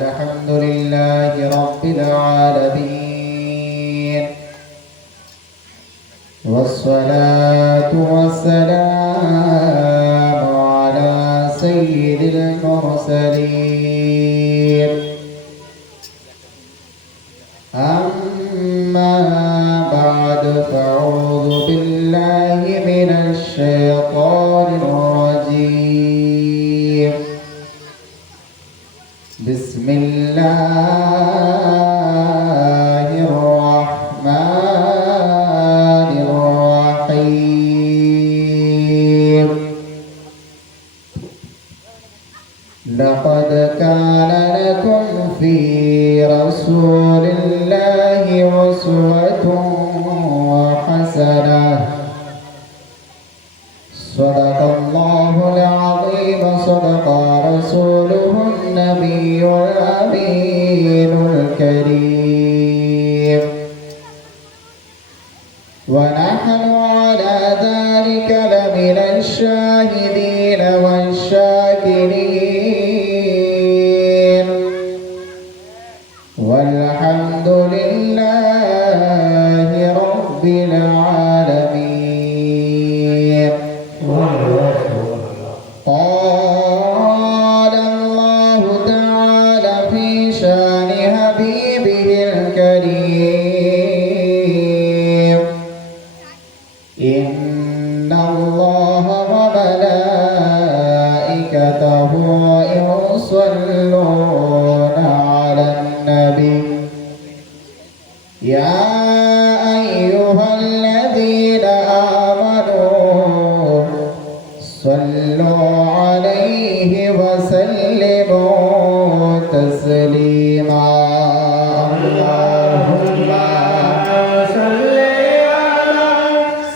الحمد لله رب العالمين والصلاة والسلام على سيد المرسلين أما بعد فأعوذ بالله من الشيطان الرجيم بسم الله الرحمن الرحيم لقد كان لكم في رسول الله أسوة حسنة صدق الله العظيم صدق رسوله النبي الأمين الكريم ونحن على ذلك لمن الشاهدين والشاكرين والحمد لله رب العالمين. قال الله تعالى في شان حبيبه الكريم إن الله وملائكته يصلون على النبي يا أيها الذين آمنوا صلوا عليه وسلموا تسليما. اللهم صل على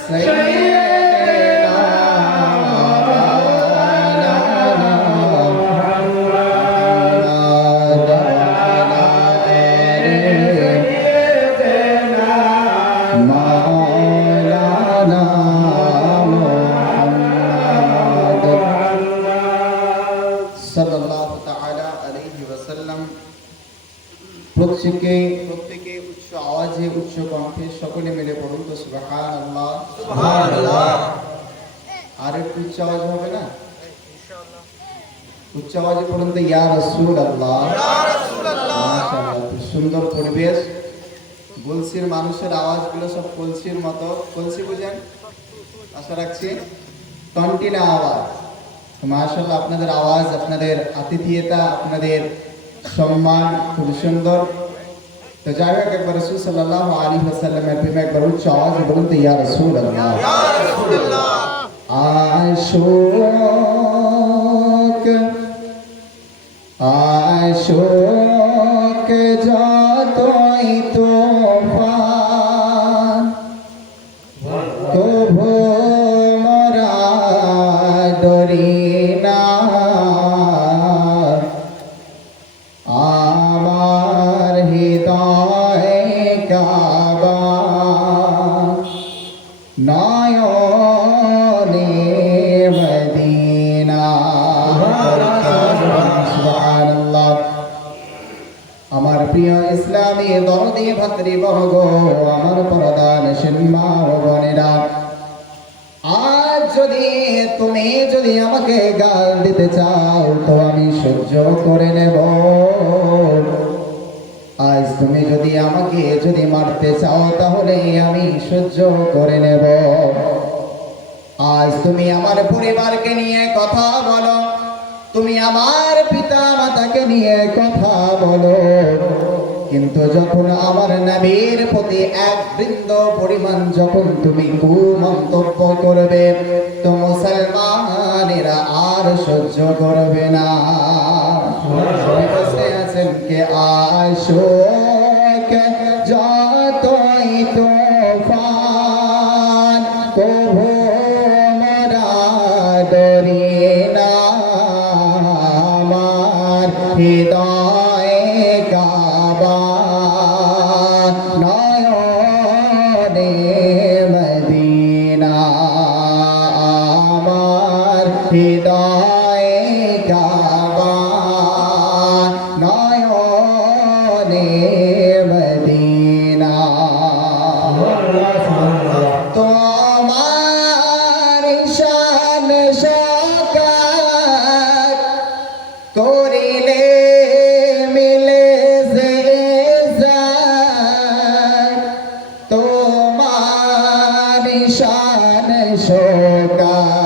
سيدنا محمد وعلى آله مولانا সাল্লাল্লাহু তাআলা আলাইহি ওয়াসাল্লাম। প্রত্যেকে উচ্চ আওয়াজে উচ্চ কণ্ঠে সকলে মিলে পড়ুন তো সুবহানাল্লাহ সুবহানাল্লাহ। আর একটু উচ্চ আওয়াজ হবে না? ইনশাআল্লাহ উচ্চ আওয়াজে পড়ুন তো ইয়া রাসূলুল্লাহ ইয়া রাসূলুল্লাহ। মাশাআল্লাহ, খুব সুন্দর পরিবেশ। কলসির মানুষের আওয়াজগুলো সব কলসির মতো, কলসি বুঝেন? আশা রাখছি টনটিনা আওয়াজ। মাশাআল্লাহ, আপনাদের আওয়াজ, আপনাদের আতিথেয়তা, আপনাদের সম্মান খুব সুন্দর। তো যাই হোক, একবার রাসূল সাল্লাল্লাহু আলাইহি ওয়াসাল্লামের প্রেমে একবার উচ্চ আওয়াজে বলুন তো ইয়া রাসূলুল্লাহ ইয়া রাসূলুল্লাহ। আশোক আশোক যতই তুফান তবু মোরা ডরি না, আমার হৃদয় কাবা নয়নে মদিনা। সুবহানাল্লাহ। আমার প্রিয় ইসলামী দরদি ভাতৃবর্গ, আমার পরদানশীল মা ও বোনেরা, আজ তুমি যদি আমাকে গাল দিতে চাও তো আমি সহ্য করে নেব। আজ তুমি যদি আমাকে মারতে চাও তাহলে আমি সহ্য করে নেব। আজ তুমি আমার পরিবারকে নিয়ে কথা বলো, তুমি আমার পিতা মাতাকে নিয়ে কথা বলো, কিন্তু যখন আমার নবীর প্রতি এক বৃন্দ পরিমাণ যখন তুমি কুমন্তব্য করবে তো মুসলমানেরা আর সহ্য করবে না। বসে আছেন কে আশোক যতই তুফান কভু মোরা ডরি না, আমার হৃদয় কাবা নয়নে মদিনা, আমার হৃদয় কাবা করিলে মিলে যে তোমার শান শোকার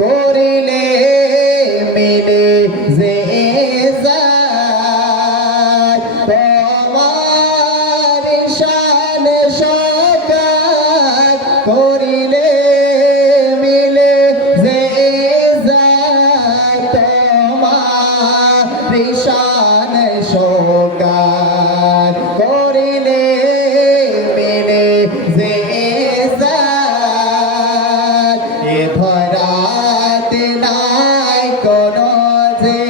করিলে মিলে যে তোমার শান শোকার করিলে মিলে যে তোমার শান শোকার করিলে মিলে যে এ ধরাতে নাই কোনো যে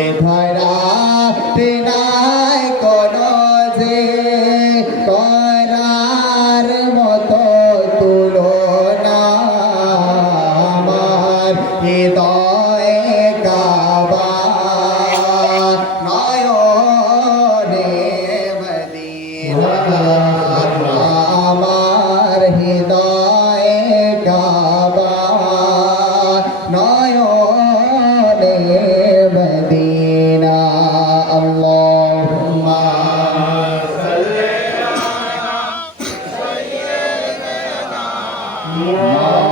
এ ধরাতে নাই কোনো যে করার মতো তুলনা আমার হৃদয়ে কাবা নয়নে মদিনা আমার হৃদয়ে কাবা নয়নে মদিনা আল্লাহুম্মা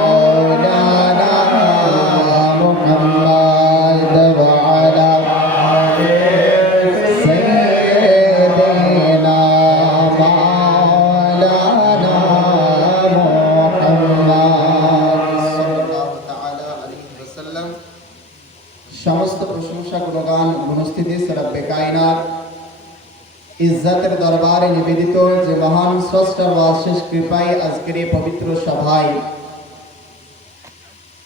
مولانا محمد وعلى سيدنا مولانا محمد sallallahu ta'ala alayhi wa sallam সমস্ত প্রশংসা গুণগান গুণস্থিতি রব্বে কায়নাত ইজ্জতের দরবারে নিবেদিত যে মহান স্রষ্টার অশেষ কৃপায় আজকের এই পবিত্র সভায়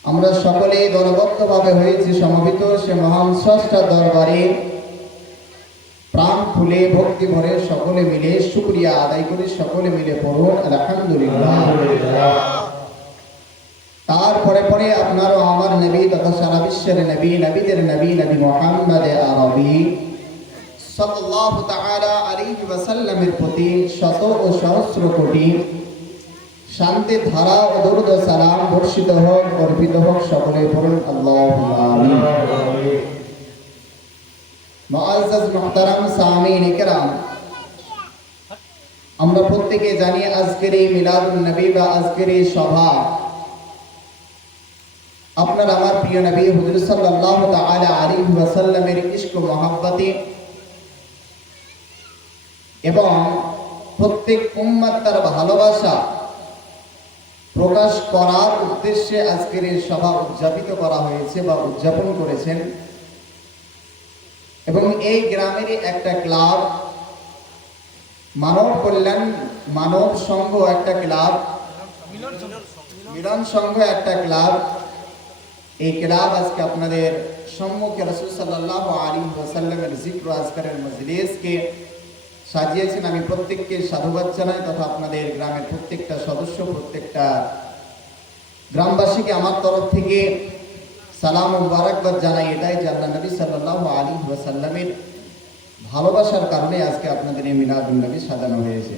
আমরা সকলেই দলবদ্ধভাবে হয়েছি সমবেত সে মহান স্রষ্টার দরবারে প্রাণ খুলে ভক্তি ভরে সকলে মিলে শুকরিয়া আদায় করে সকলে মিলে পড়ুন আলহামদুলিল্লাহ। তারপরে পরে আপনারও আমার নবী তথা সারা বিশ্বের নবী নবীদের নবী নবী মুহাম্মদ আরবি সাল্লাল্লাহু তাআলা আলাইহি ওয়াসাল্লামের প্রতি শত ও সহস্র কোটি শান্তির ধারা ও দরুদ ও সালাম বর্ষিত হোক অর্পিত হোক সকলে পড়ুন আল্লাহুম্মা আমিন। মুআজ্জাজ মুহতারাম সামিঈন কিরাম, আমরা প্রত্যেকে জানি আজকের এই মিলাদুন নবী বা আজকের এই সভা আপনার আমার প্রিয় নবী হুজুর সাল্লাল্লাহু তাআলা আলাইহি ওয়াসাল্লামের ইশক ও মহব্বতে এবং প্রত্যেক উম্মত তার ভালোবাসা প্রকাশ করার উদ্দেশ্যে আজকের এই সভা উদযাপিত করা হয়েছে বা উদযাপন করেছেন। এবং এই গ্রামেরই একটা ক্লাব মানব কল্যাণ মানব সংঘ একটা ক্লাব মিলন সংঘ একটা ক্লাব, এই ক্লাব আজকে আপনাদের সম্মুখে রাসূল সাল্লাল্লাহু আলাইহি ওয়াসাল্লামের জিক্র আজকারের মজলিসকে সাজিয়েছেন। আমি প্রত্যেককে সাধুবাদ জানাই তথা আপনাদের গ্রামের প্রত্যেকটা সদস্য প্রত্যেকটা গ্রামবাসীকে আমার তরফ থেকে সালাম ও মুবারকবাদ জানাই এটাই যে আল্লাহ নবী সাল্লাল্লাহু আলাইহি ওয়াসাল্লামের ভালোবাসার কারণে আজকে আপনাদের এই মিলাদুন নবী সাজানো হয়েছে।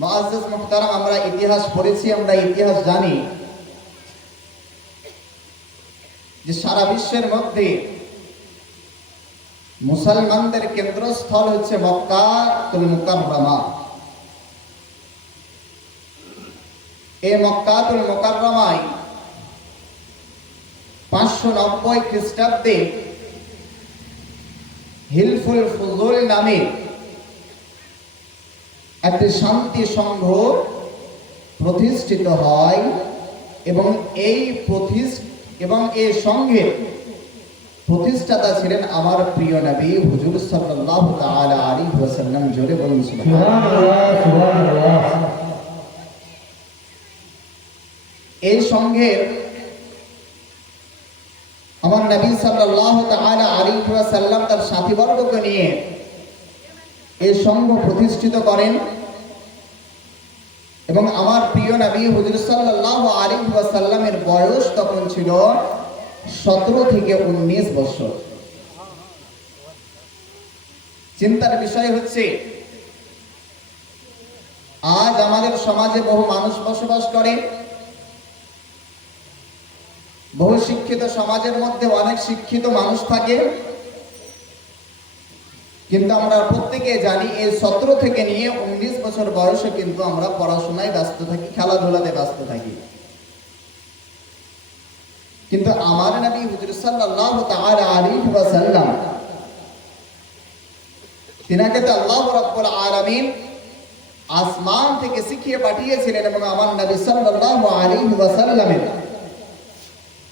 মুআজ্জাজ মুহতারাম, আমরা ইতিহাস পড়েছি, আমরা ইতিহাস জানি যে সারা বিশ্বের মধ্যে মুসলমানদের কেন্দ্রস্থল হচ্ছে মক্কাতুল মুকাররমা। এই মক্কাতুল মুকাররমায় 590 খ্রিস্টাব্দে হিলফুল ফুজুল নামে একটি শান্তি সংঘ প্রতিষ্ঠিত হয় এবং এই সংঘের প্রতিষ্ঠাতা ছিলেন আমার প্রিয় নবী হুজুর সাল্লাল্লাহু তাআলা আলাইহি ওয়াসাল্লাম। জোরে বলুন সুবহানাল্লাহ। এই সংঘের আমার নবী সাল্লাল্লাহু তাআলা আলাইহি ওয়াসাল্লাম তার সাথীবর্গকে নিয়ে এই সংঘ প্রতিষ্ঠিত করেন এবং আমার প্রিয় নবী হুজুর সাল্লাল্লাহু আলাইহি ওয়াসাল্লামের বয়স তখন ছিল 17 থেকে 19 বছর। চিন্তার বিষয় হচ্ছে আজ আমাদের সমাজে বহু মানুষ বসবাস করে বহু শিক্ষিত সমাজের মধ্যে অনেক শিক্ষিত মানুষ থাকে, কিন্তু আমরা প্রত্যেকে জানি এই 17 থেকে নিয়ে 19 বছর বয়সে কিন্তু আমরা পড়াশোনায় ব্যস্ত থাকি, খেলাধুলাতে ব্যস্ত থাকি। কিন্তু আমার নবী হুজুর সাল্লাল্লাহু তাআলা আলাইহি ওয়াসাল্লাম, তিনাকে তো আল্লাহ রাব্বুল আলামিন আসমান থেকে শিখিয়ে পাঠিয়েছিলেন এবং আমার নবী সাল্লাল্লাহু আলাইহি ওয়াসাল্লামের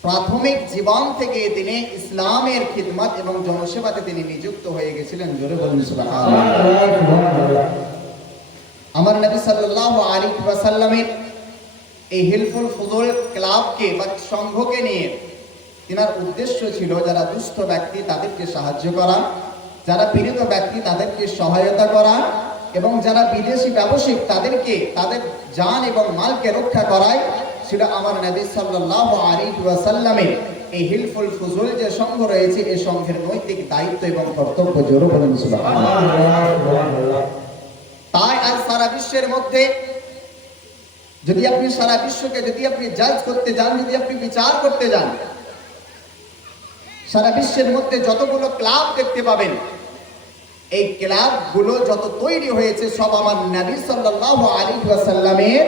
প্রাথমিক জীবন থেকে তিনি ইসলামের খিদমত এবং জনসেবাতে তিনি নিযুক্ত হয়ে গেছিলেন। জোরে বলুন সুবহানাল্লাহ। আমার নবী সাল্লাল্লাহু আলাইহি ওয়াসাল্লামের এই হিলফুল ফুজুল ক্লাবকে বা সংঘকে নিয়ে তিনার উদ্দেশ্য ছিল যারা দুস্থ ব্যক্তি তাদেরকে সাহায্য করা, যারা পীড়িত ব্যক্তি তাদেরকে সহায়তা করা, এবং যারা বিদেশি ব্যবসায়িক তাদেরকে তাদের জান এবং মালকে রক্ষা করায়। ছিল আমার নবী সাল্লাল্লাহু আলাইহি ওয়াসাল্লামের এই হিলফুল ফুজুল যে সংঘ রয়েছে এই সংঘের নৈতিক দায়িত্ব এবং কর্তব্য। জোরে বলুন সুবহানাল্লাহ। তাই আজ সারা বিশ্বের মধ্যে যদি আপনি সারা বিশ্বকে যদি আপনি জাজ করতে যান, যদি আপনি বিচার করতে যান, সারা বিশ্বের মধ্যে যতগুলো ক্লাব দেখতে পাবেন, এই ক্লাবগুলো যত তৈরি হয়েছে সব আমার নবী সাল্লাল্লাহু আলাইহি ওয়াসাল্লামের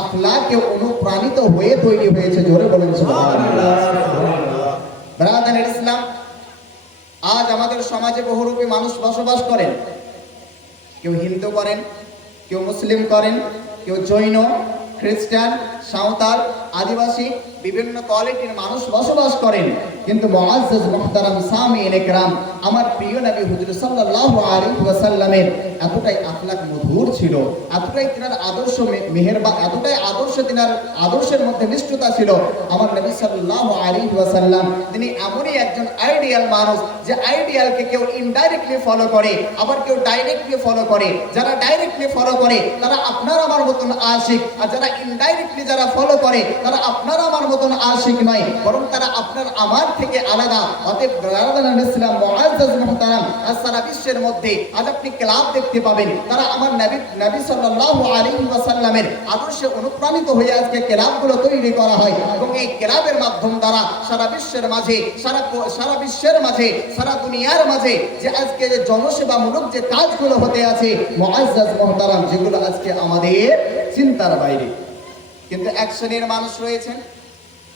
আখলাকে অনুপ্রাণিত হয়ে তৈরি হয়েছে। জোরে বলেন সুবহানাল্লাহ। ব্রাদার ইসলাম, আজ আমাদের সমাজে বহুরূপী মানুষ বসবাস করেন। কেউ হিন্দু করেন, কেউ মুসলিম করেন, কেউ জৈন, খ্রিস্টান, সাঁওতাল, আদিবাসী, বিভিন্ন কোয়ালিটির মানুষ বসবাস করেন। কিন্তু মুআজ্জাজ মুহতারাম সামিঈন ইকরাম, আমার প্রিয় নবী হুজুর সাল্লাল্লাহু আলাইহি ওয়াসাল্লামের এতটাই আখলাক মধুর ছিল, এতটাই তিনার আদর্শ মেহেরবান, এতটাই আদর্শ তিনার আদর্শের মধ্যে মিষ্টতা ছিল। আমার নবী সাল্লাল্লাহু আলাইহি ওয়াসাল্লাম তিনি এমনই একজন আইডিয়াল মানুষ যে আইডিয়ালকে কেউ ইনডাইরেক্টলি ফলো করে, আবার কেউ ডাইরেক্টলি ফলো করে। যারা ডাইরেক্টলি ফলো করে তারা আপনার আমার মতন আশিক, আর যারা ইনডাইরেক্টলি যারা ফলো করে তারা আপনার আমার মতন আশিক নয়, বরং তারা আপনার আমার থেকে আলাদা। অতএব ব্রাদার ইসলাম, মুআজ্জাজ মুহতারাম, আজ সারা বিশ্বের মধ্যে আজ আপনি ক্লাব দেখতে পাবেন, তারা আমার নবী সাল্লাল্লাহু আলাইহি ওয়াসাল্লামের আদর্শে অনুপ্রাণিত হয়ে আজকে ক্লাবগুলো তৈরি করা হয়, এবং এই ক্লাবের মাধ্যম দ্বারা সারা বিশ্বের মাঝে, সারা বিশ্বের মাঝে, সারা দুনিয়ার মাঝে যে আজকে যে জনসেবামূলক যে কাজগুলো হতে আছে মুআজ্জাজ মুহতারাম, যেগুলো আজকে আমাদের চিন্তার বাইরে। কিন্তু এক শ্রেণীর মানুষ রয়েছেন,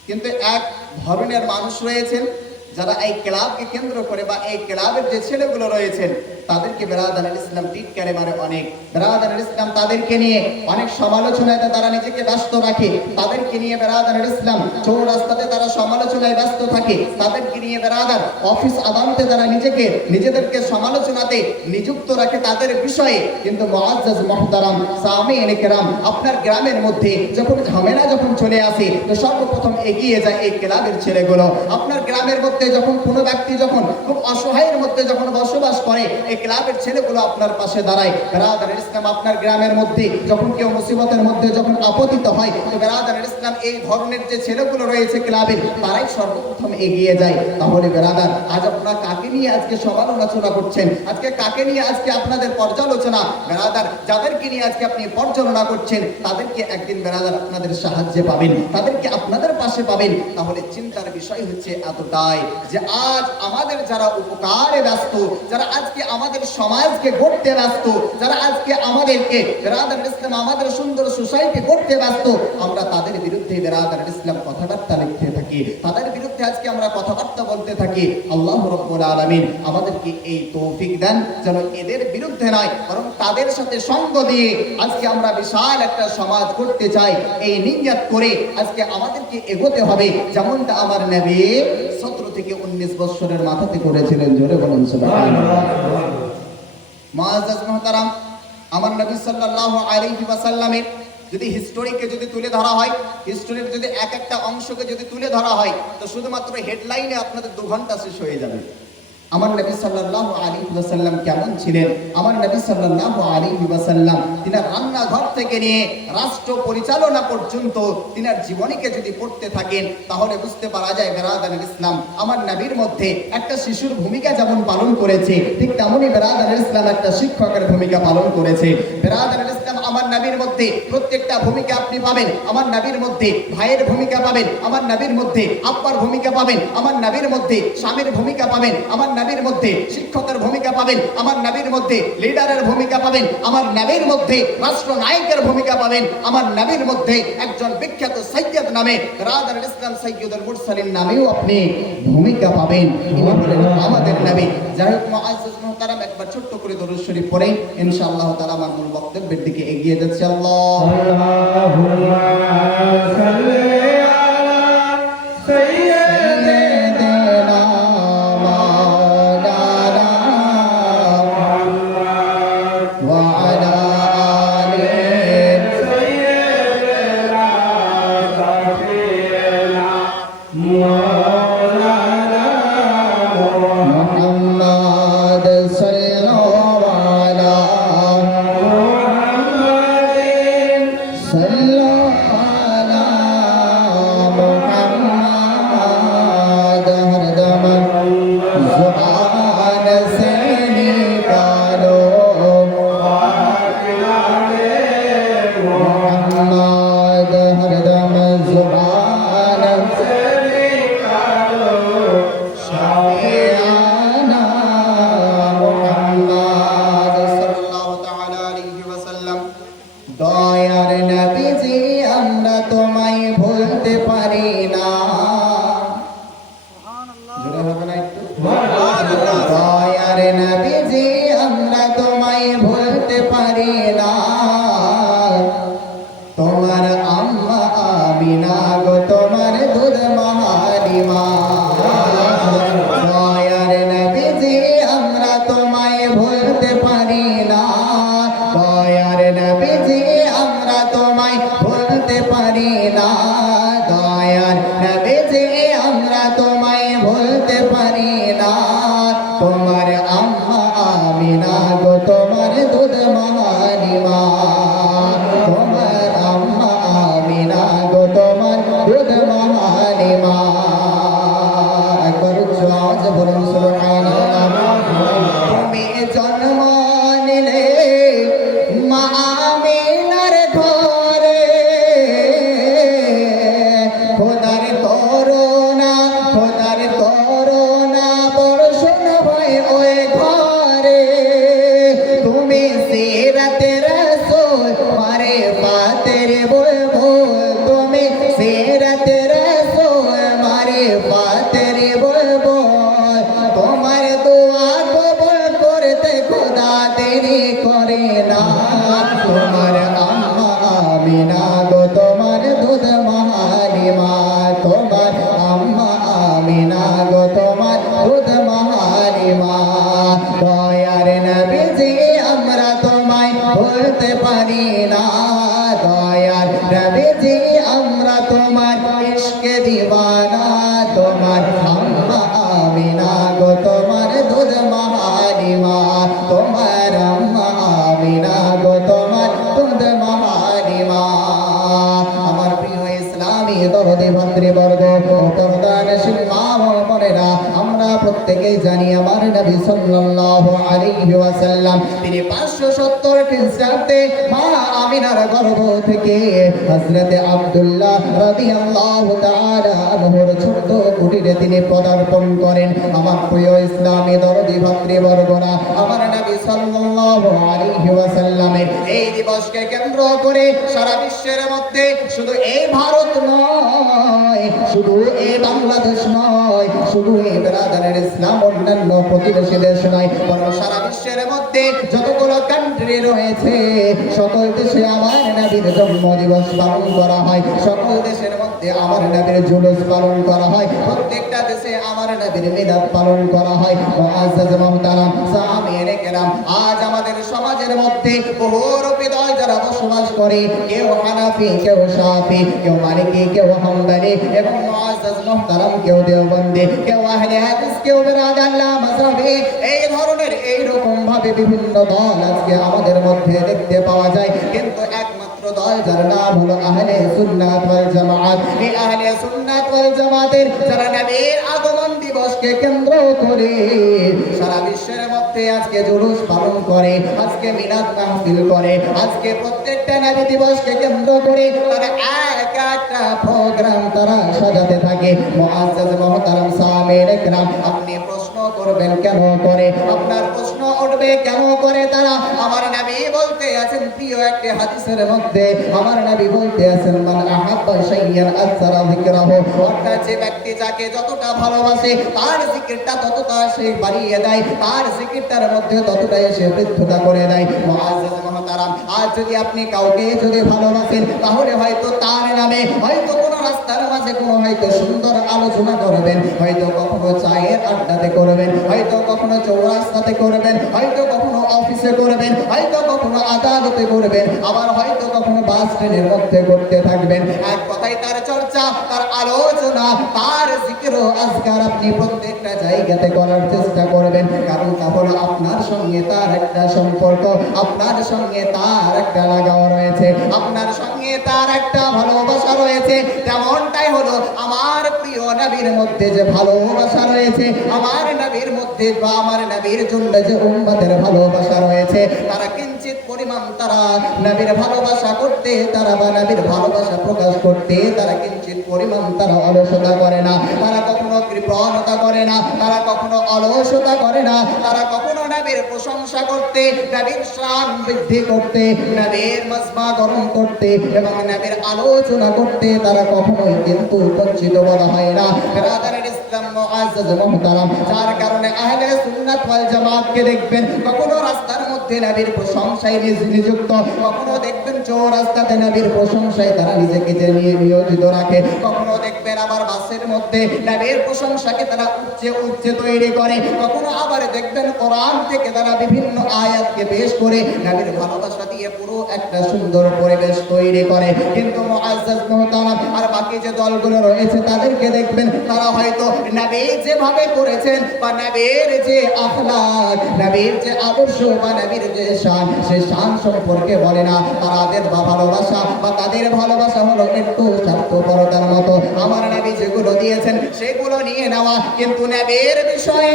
কিন্তু এক ধরনের মানুষ রয়েছেন যারা এই ক্লাবকে কেন্দ্র করে বা এই ক্লাবের যে ছেলেগুলো রয়েছেন তাদেরকে ব্রাদার ইসলাম টিটকারে মারে অনেক। ব্রাদার ইসলাম তাদেরকে নিয়ে অনেক সমালোচনায় তারা নিজেকে ব্যস্ত রাখে, তাদেরকে নিয়ে ব্রাদার ইসলাম চৌরাস্তাতে তারা সমালোচনায় ব্যস্ত থাকে, তাদেরকে নিয়ে ব্রাদার অফিস আদালতে তারা নিজেদেরকে সমালোচনাতে নিযুক্ত রাখে তাদের বিষয়ে। কিন্তু মুআজ্জাজ মুহতারাম সামিঈন ইকরাম, আপনার গ্রামের মধ্যে যখন ঝামেলা যখন চলে আসে তো সর্বপ্রথম এগিয়ে যায় এই ক্লাবের ছেলেগুলো। আপনার গ্রামের মধ্যে যখন কোনো ব্যক্তি যখন খুব অসহায়ের মধ্যে যখন বসবাস করে এই ক্লাবের ছেলেগুলো আপনার পাশে দাঁড়ায়। ব্রাদার ইসলাম, আপনার গ্রামের মধ্যে যখন কেউ মুসিবতের মধ্যে যখন আপতিত হয় তো ব্রাদার ইসলাম এই ধরনের যে ছেলেগুলো রয়েছে ক্লাবের তারাই সর্বপ্রথম এগিয়ে যায়। তাহলে ব্রাদার, আজ আপনারা কাকে নিয়ে আজকে সমালোচনা করছেন? আজকে কাকে নিয়ে আজকে আপনাদের পর্যালোচনা? ব্রাদার, যাদেরকে নিয়ে আজকে আপনি পর্যালোচনা করছেন তাদেরকে একদিন ব্রাদার আপনাদের সাহায্যে পাবেন, তাদেরকে আপনাদের পাশে পাবেন। তাহলে চিন্তার বিষয় হচ্ছে এতটাই যে আজ আমাদের যারা উপকারে ব্যস্ত, যারা আজকে আমাদের সমাজকে গড়তে ব্যস্ত, যারা আজকে আমাদেরকে ব্রাদার ইসলাম আমাদের সুন্দর সোসাইটি গড়তে ব্যস্ত, আমরা তাদের বিরুদ্ধে ব্রাদার ইসলাম কথাবার্তা লিখতে থাকি, তাদের বিরুদ্ধে আজকে আমরা কথাবার্তা বলতে থাকি। আল্লাহ রাব্বুল আলামিন আমাদেরকে এই তৌফিক দেন যেন এদের বিরুদ্ধে নয় বরং তাদের সাথে সঙ্গ দিয়ে আজকে আমরা বিশাল একটা সমাজ গড়তে চাই। এই নিয়ত করে আজকে আমাদেরকে এগোতে হবে, যেমনটা আমার নবী 17 থেকে 19 বছরের মাথাতে করেছিলেন। জোরে বলুন সুবহানাল্লাহ। মুআজ্জাজ মুহতারাম, আমার নবী সাল্লাল্লাহু আলাইহি ওয়াসাল্লামের যদি হিস্টোরিকে যদি তুলে ধরা হয়, হিস্টোরির যদি একটা অংশকে যদি তুলে ধরা হয় তো শুধুমাত্র হেডলাইনে আপনাদের 2 ঘন্টা শেষ হয়ে যাবে। আমার নবী সাল্লাল্লাহু আলাইহি ওয়াসাল্লাম কেমন ছিলেন? আমার নবী সাল্লাল্লাহু আলাইহি ওয়াসাল্লাম তিনার রান্নাঘর থেকে নিয়ে রাষ্ট্র পরিচালনা পর্যন্ত তিনার জীবনীকে যদি পড়তে থাকেন তাহলে বুঝতে পারা যায় বেরাদারুল ইসলাম আমার নবীর মধ্যে একটা শিশুর ভূমিকা যেমন পালন করেছে, ঠিক তেমনই বেরাদারুল ইসলাম একটা শিক্ষকের ভূমিকা পালন করেছে। বেরাদারুল ইসলাম আমার নবীর মধ্যে প্রত্যেকটা ভূমিকা আপনি পাবেন। আমার নবীর মধ্যে ভাইয়ের ভূমিকা পাবেন, আমার নবীর মধ্যে আব্বার ভূমিকা পাবেন, আমার নবীর মধ্যে স্বামীর ভূমিকা পাবেন, আমার নবীর মধ্যে শিক্ষকের ভূমিকা পাবেন, আমার নবীর মধ্যে লিডারের ভূমিকা পাবেন, আমার নবীর মধ্যে রাষ্ট্রনায়কের ভূমিকা পাবেন, আমার নবীর মধ্যে একজন বিখ্যাত সাইয়্যিদ নামে বেরাদারুল ইসলাম সাইয়্যিদুল মুরসালিন নামেও আপনি ভূমিকা পাবেন। ইনি হলেন আমাদের নবী। যাই হোক মুআজ্জাজ মুহতারাম, একবার ছোট্ট করে দরুদ শরীফ পড়ে ইনশাআল্লাহ তাআলা আমার মূল বক্তব্যের দিকে এগিয়ে যাচ্ছে। আল্লাহুম্মা সাল্লি আলা সাইয়্যিদিনা মাওলানা মুহাম্মদ ওয়া আলা আলি সাইয়্যিদিনা সাফিনা মাওলানা মুহাম্মদ সাল্লাল্লাহু আলা মুহাম্মাদিন সাল্লাল্লাহু আলা মুহাম্মদ হরদম जुबान से निकालो मुहम्मद हरदम जुबान से निकालो शाफियाना मुहम्मद सल्लल्लाहु ताआला अलैहि वसल्लम। दयार नबीजी আমরা তোমায় ভুলতে পারি না। জোরে হবে না একটু? দয়ার নবীজি আমরা তোমায় ভুলতে পারি না। তোমার আম্মা আমিনা গো তোমার দুধ মহালিমা। দয়ার নবীজি আমরা তোমায় ভুলতে পারি না। দয়ার নবীজি আমরা তোমায় ভুলতে পারি না। দয়ার নবীজি আমরা তোমায় ভুলতে পারি না। তোমার আম্মা আমিনা গো তোমার দুধ মহালিমা। তোমার আম্মা আমিনা গো তোমার দুধ মহালিমা। একবার উচ্চ আওয়াজে বলুন সুবহানাল্লাহ। তুমি জন্ম নিলে মা আমিনার ঘরে, খোদার করুণা বর্ষণ হয় ওই ঘরে। তুমি সিরাতে রাসূল মারে ফাতের বুলবুল, তুমি সিরাতে রাসূল মারে ফাতের বুলবুল। তোমার দোয়া কবুল করতে খোদা দেরি করে না। তোমার আম্মা আমিনা গো তোমার দুধ মহালিমা। তোমার আম্মা আমিনা গো তোমার দুধ মহালিমা। দয়ার নবীজি আমরা তোমায় ভুলতে পারি না। দয়ার নবীজি আমরা তোমার ইশকে দিওয়ানা। তোমার আম্মা আমিনা গো তোমার দুধ মহালিমা। তোমার আম্মা আমিনা গো তোমার দুধ মহালিমা। আমার প্রিয় ইসলামী দরদি ভাতৃবর্গ ও পর্দানশীল মা ও বোনেরা, আমরা প্রত্যেকেই জানি আমার নবী সাল্লাল্লাহু আলাইহি ওয়াসাল্লাম তিনি 570 খ্রিস্টাব্দে মা আমিনার গর্ভ থেকে হযরত আব্দুল্লাহ রাদিয়াল্লাহু তাআলা আনহুর ছোট্ট কুটিরে তিনি পদার্পণ করেন। আমার প্রিয় ইসলামী দরদি ভাতৃবর্গরা, আমার নবী সাল্লাল্লাহু আলাইহি ওয়াসাল্লামের এই দিবসকে কেন্দ্র করে সারা বিশ্বের মধ্যে শুধু এই ভারত নয়, শুধু এই বাংলাদেশ নয়, শুধু এই বেরাদারুল ইসলাম অন্যান্য প্রতিবেশী দেশ নয়, বরং সারা বিশ্বের মধ্যে যতগুলো কান্ট্রি রয়েছে সকল দেশে আমার নবীর জন্ম দিবস পালন করা হয়। সকল দেশের মধ্যে আমার নবীর জুলুস পালন করা হয়। প্রত্যেকটা দেশে আমার নবীর মিলাদ পালন করা হয়। মুআজ্জাজ মুহতারাম সামিঈনে কেরাম, আজ আমাদের সমাজের মধ্যে বহু হৃদয় যারা বসবাস করে, কেউ হানাফি, কেউ শাফি, কেউ মালিকি, কেউ হাম্বলি এবং মুআজ্জাজ মুহতারাম কেউ দেওবন্দি, কেউ আহলে হাদিস, কেউ বেরাদাল্লাহ মাযহাবে এই ধরনের এইরকম ভাবে বিভিন্ন দল আজকে আমাদের মধ্যে দেখতে পাওয়া যায়, কিন্তু একমাত্র দল যার নাম হলো আহলে সুন্নাত ওয়াল জামাত। এই আহলে সুন্নাত ওয়াল জামাতের যারা নবীর আগমন দিবসকে কেন্দ্র করে সারা বিশ্বের মধ্যে আজকে জুলুস পালন করে, আজকে মিলাদ মাহফিল করে, আজকে প্রত্যেকটা নবী দিবসকে কেন্দ্র করে তারা একটা প্রোগ্রাম তারা সাজাতে থাকে। মুআজ্জাজ মুহতারাম সামিঈনে কিরাম, আপনি প্রশ্ন করবেন কেন করে? আপনার প্রশ্ন উঠবে কেন করে তারা? আমার নবী বলতে আছেন প্রিয় একটি হাদিসের মধ্যে, আমার নবী বলতে আছেন মান আহাব্বা শাইয়ান আকসারা যিকরাহু, অর্থাৎ যে ব্যক্তি যাকে যতটা ভালোবাসে তার জিকিরটা ততটা সে বাড়িয়ে দেয়, তার জিকিরটার মধ্যে ততটাই সে বৃদ্ধতা করে দেয়। মুআজ্জাজ মুহতারাম, আজ যদি আপনি কাউকে যদি ভালোবাসেন তাহলে হয়তো তার নামে হয়তো কোনো রাস্তার মাঝে কোনো হয়তো সুন্দর আলোচনা করবেন, হয়তো কখনো চায়ের আড্ডাতে করবেন, হয়তো কখনো চৌরাস্তাতে করবেন, হয়তো কখনো অফিসে করবেন, হয়তো কখনো আদালতে করবেন, আবার হয়তো কখনো বাস ট্রেনের মধ্যে করতে থাকবেন। এক কথায় তার চর্চা, তার আলোচনা, তার জিকির ও আজকার আপনি প্রত্যেকটা জায়গাতে করার চেষ্টা করবেন, কারণ তাহলে আপনার সঙ্গে তার একটা সম্পর্ক, আপনার সঙ্গে তার একটা লাগাও রয়েছে, আপনার সঙ্গে তার একটা ভালোবাসা রয়েছে। তেমনটাই হলো আমার প্রিয় নবীর মধ্যে যে ভালোবাসা রয়েছে, আমার নবীর মধ্যে বা আমার নবীর জন্য যে উম্মতের ভালোবাসা রয়েছে, তারা কিঞ্চিত পরিমাণ তারা নবীর ভালোবাসা করতে, তারা বা নবীর ভালোবাসা প্রকাশ করতে তারা কিঞ্চিত পরিমাণ তারা অলসতা করে না, তারা কখনো কৃপণতা করে না, তারা কখনো অলসতা করে না, তারা কখনো নবীর প্রশংসা করতে, নবীর শান বৃদ্ধি করতে, নবীর মজমা গরম করতে এবং নবীর আলোচনা করতে তারা কখনোই কিন্তু বঞ্চিত বলা হয় না। বিরাদারান ইসলাম মুআজ্জাজ মুহতারাম, যার কারণে আহলে সুন্নাত ওয়াল জামাতকে দেখবেন কখনো রাস্তার মধ্যে নবীর প্রশংসায় নিযুক্ত, কখনো দেখবেন চৌরাস্তাতে নবীর প্রশংসায় তারা নিজেকে নিয়োজিত রাখে, কখনো দেখবেন আবার বাসের মধ্যে নবীর প্রশংসাকে তারা উচ্চে তৈরি করে, কখনো আবার দেখবেন কোরআন থেকে তারা বিভিন্ন আয়াতকে পেশ করে নবীর ভালোবাসা দিয়ে পুরো একটা সুন্দর পরিবেশ তৈরি করে। কিন্তু মুআজ্জাজ মুহতারাম আর বাকি যে দলগুলো রয়েছে তাদেরকে দেখবেন তারা হয়তো নবী যেভাবে করেছেন বা নবীর যে আখলাক, নবীর যে আদর্শ বা নবীর যে শান, সে শান সম্পর্কে বলে না। তাদের ভালোবাসা বা তাদের ভালোবাসা হলো একটু স্বার্থপরতার মতো। আমার নবী যেগুলো দিয়েছেন সেগুলো নিয়ে নেওয়া, কিন্তু নবীর বিষয়ে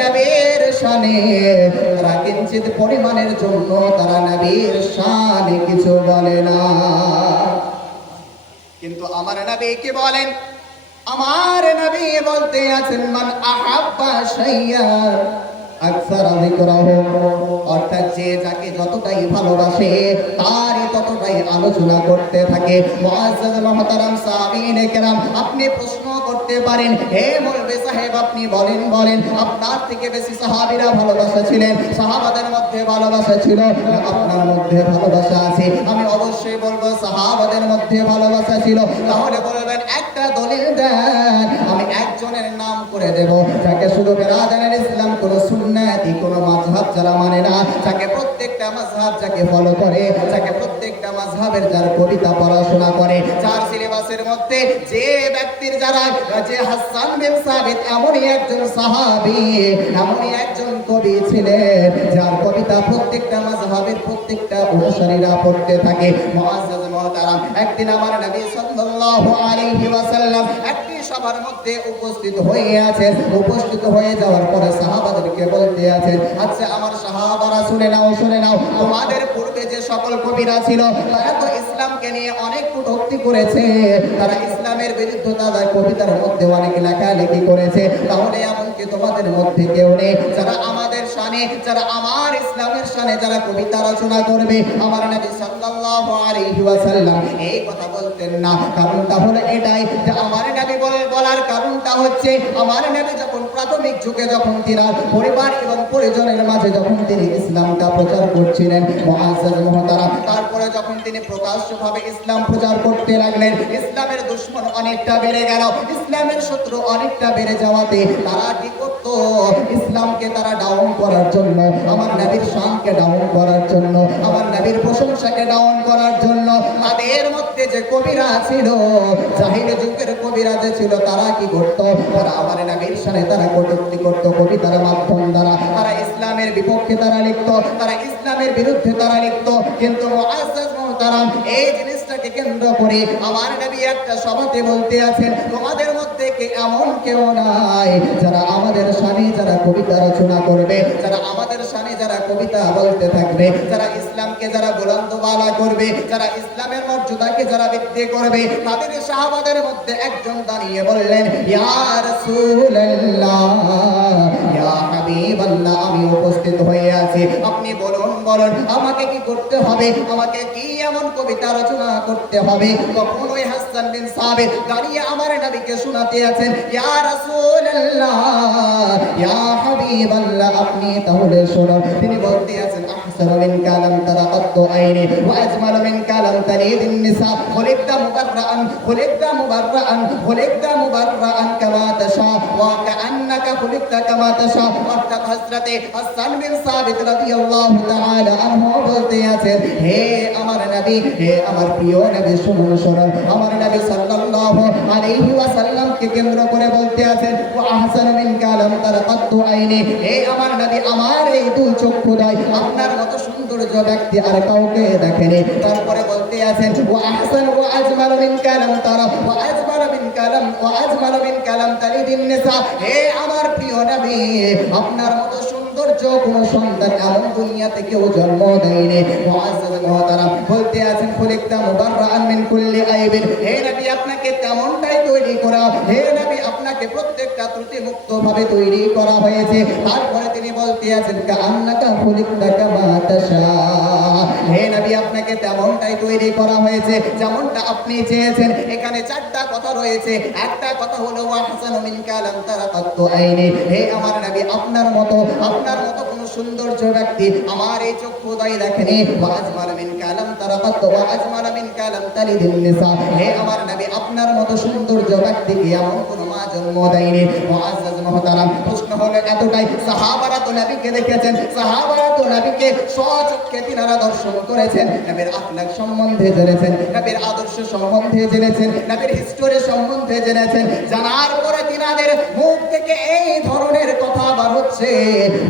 নবীর শানে তারা কিঞ্চিত পরিমাণের জন্য তারা নবীর শানে কিছু বলে না। কিন্তু আমার নবী কি বলেন? আমার নবী বলতে আছেন মান আহাব্বা শাইয়ান আকসারা যিকরাহু, অর্থাৎ যে যাকে যতটাই ভালোবাসে তারই ততটাই আলোচনা করতে থাকে। মুআজ্জাজ মুহতারাম সামিঈনে কিরাম, আপনি প্রশ্ন করতে পারেন, হে মৌলভী সাহেব আপনি বলেন আপনার থেকে বেশি সাহাবীরা ভালোবাসা ছিলেন, সাহাবাদের মধ্যে ভালোবাসা ছিল, আপনার মধ্যে ভালোবাসা আছে? আমি অবশ্যই বলবো সাহাবাদের মধ্যে ভালোবাসা ছিল। তাহলে বলবেন একটা দলিল দেন, আমি একজনের নাম করে দেব যাকে শুধু বিরাদারান ইসলাম কোন সুন্নাতি কোন মাযহাব যারা মানে না, যাকে প্রত্যেকটা মাযহাব যাকে ফলো করে, যাকে প্রত্যেকটা মাযহাবের যার কবিতা পড়াশোনা করে, যার সিলেবাসের মধ্যে যে ব্যক্তির যারা যে হাসান বিন সাবিত এমনই একজন সাহাবী, এমনই একজন কবি ছিলেন যার কবিতা প্রত্যেকটা মাযহাবের প্রত্যেকটা অনুসারীরা পড়তে থাকে। মুআজ্জাজ মুহতারাম, একদিন আমার নবী সাল্লাল্লাহু আলাইহি ওয়াসাল্লাম একটি সভার মধ্যে উপস্থিত হয়ে যাওয়ার পরে সাহাবাদেরকে বলতে আছেন, আচ্ছা আমার সাহাবারা শুনে নাও, তোমাদের পূর্বে যে সকল কবিরা ছিল তারা তো ইসলামকে নিয়ে অনেক কটূক্তি করেছে, তারা ইসলামের বিরুদ্ধে তাদের কবিতার মধ্যে অনেক লেখালেখি করেছে, তাহলে এমনকি তোমাদের মধ্যে কেউ নেই যারা আমাদের শানে, যারা আমার ইসলামের শানে যারা কবিতা রচনা করবে? আমার নবী সাল্লাল্লাহু আলাইহি ওয়াসাল্লাম এই কথা বলতেন না। কারণটা হলো এটাই যে আমার নবী বলার কারণটা হচ্ছে আমার নবী যখন প্রাথমিক যুগে যখন তিনি পরিবার এবং পরিজনের মাঝে যখন তিনি ইসলামটা প্রচার করছিলেন মুআজ্জাজ মুহতারাম, তারপরে যখন তিনি প্রকাশ্যভাবে ইসলাম প্রচার করতে লাগলেন, ইসলামের দুশমন অনেকটা বেড়ে গেল, ইসলামের শত্রু অনেকটা বেড়ে যাওয়াতে তারা কি করত? ইসলামকে তারা ডাউন করার করার জন্য, আমার নবীর শানকে ডাউন করার জন্য, আমার নবীর প্রশংসাকে ডাউন করার জন্য তাদের মধ্যে যে কবিরা ছিল, জাহিলি যুগের কবিরা যে ছিল, তারা কি করত? তারা আমার নবীর শানে তারা কটূক্তি করত কবিতার মাধ্যম দ্বারা। তারা ইসলামের বিপক্ষে তারা লিখত, তারা ইসলামের বিরুদ্ধে তারা লিখত। কিন্তু মুআজ্জাজ মুহতারাম, এই জিনিসটাকে কেন্দ্র করে আমার নবী একটা সভাতে বলতে আছেন, তোমাদের মধ্যে কে এমন কেউ নাই যারা আমাদের শানে যারা কবিতা রচনা করবে, যারা আমাদের শানে যারা কবিতা বলতে থাকবে, যারা ইসলামকে যারা বুলন্দবালা করবে, যারা ইসলামের মর্যাদাকে যারা বৃদ্ধি করবে। তাদের সাহাবাদের মধ্যে একজন দাঁড়িয়ে বললেন, ইয়া রাসূলুল্লাহ, ইয়া হাবিবাল্লাহ, আমি উপস্থিত হয়ে আছি, আপনি বলুন বলুন আমাকে কি করতে হবে, আমাকে কি এমন কবিতা রচনা করতে হবে? তখন ওই হাসান বিন সাবিত দাঁড়িয়ে আমার নবীকে শোনাতে আছেন, ইয়া রাসূলুল্লাহ, ইয়া হাবিবাল্লাহ, আপনি তাহলে শুনুন। তিনি বলতে আছেন, আহসানু মিন কালাম তারাকাতু আইনি ওয়া আজমালু মিন কালাম তালিদিন নিসা, খুলিকতা মুবাররাআন, খুলিকতা মুবাররাআন, খুলিকতা মুবাররাআন কামা তাশা ওয়া কাআন্নাকা খুলিকতা কামা তাশা। অর্থাৎ হযরত হাসান বিন সাবিত রাদিয়াল্লাহু তাআলা আনহু বলতে আছেন, হে আমার নবী, হে আমার প্রিয় নবী, শুনুন শুনুন। আমার নবী সাল্লাল্লাহু আলাইহি ওয়াসাল্লামকে কেন্দ্র করে বলতে আছেন, ওয়া আহসানু মিন কালাম তারাকাতু আইনি, হে আমার নবী, আমার এই দুই চক্ষুদ্বয় আপনার মতো সৌন্দর্য ব্যক্তি আর কাউকে দেখেনি। তারপরে বলতে আছেন, ওয়া আহসানু ওয়া আজমালু মিন কালাম তারা ওয়া আজমালু মিন কালাম ওয়া আজমালু মিন কালাম তালিদিন নিসা, হে আমার প্রিয় নবী, আপনার মতো সৌন্দর্য কোন সন্তান এমন দুনিয়াতে কেউ জন্ম দেয়নি। মুআজ্জাজ মুহতারাম বলতে আছেন, খুলিকতা মুবাররাআন মিন কুল্লি আইবিন, হে নবী, আপনাকে তেমনটাই তৈরি করা, হে নবী, আপনাকে প্রত্যেকটা ত্রুটি মুক্ত ভাবে তৈরি করা হয়েছে। তারপরে তিনি বলতে আছেন, কাআন্নাকা খুলিকতা কামা তাশা, হে নবী, আপনাকে তেমনটাই তৈরি করা হয়েছে যেমনটা আপনি চেয়েছেন। এখানে চারটা কথা রয়েছে। একটা কথা হলো, ওয়া হাসানু মিন কালাম তারাকাতু আইনি, হে আমার নবী, আপনার মতো কোন সৌন্দর্য ব্যক্তি আমার এই চক্ষুদ্বয় দেখেনি। ওয়া আজমালু মিন কালাম তারাকাতু ওয়া আজমালু মিন কালাম তালিদিন নিসা, হে আমার নবী, আপনার মতো সৌন্দর্য ব্যক্তিকে এমন কোন মা জন্ম দেয়নি। মুআজ্জাজ মুহতারাম, প্রশ্ন হলো এতটাই, সাহাবারা তো নবীকে দেখেছেন, সাহাবারা তো নবীকে স্বচক্ষে তিনারা দর্শন করেছেন, নবীর আখলাক সম্বন্ধে জেনেছেন, নবীর আদর্শ সম্বন্ধে জেনেছেন, নবীর হিস্টোরি সম্বন্ধে জেনেছেন। জানার পরে তিনাদের মুখ থেকে এই ধরনের কথা বার হচ্ছে,